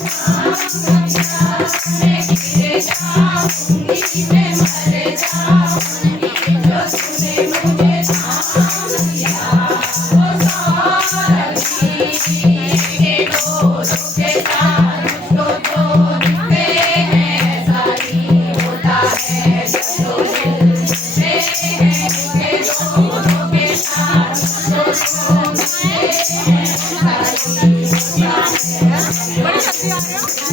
मैं गिर जाऊंगी मैं मर जाऊंगी जो तूने मुझे थाम लिया वो सारथी के डोरों के साथ मुझको तो दिखते हैं सारी होता है जो दिल में है के डोरों के साथ मुझको तो दिखते हैं सारी बड़ी शक्ति आ वो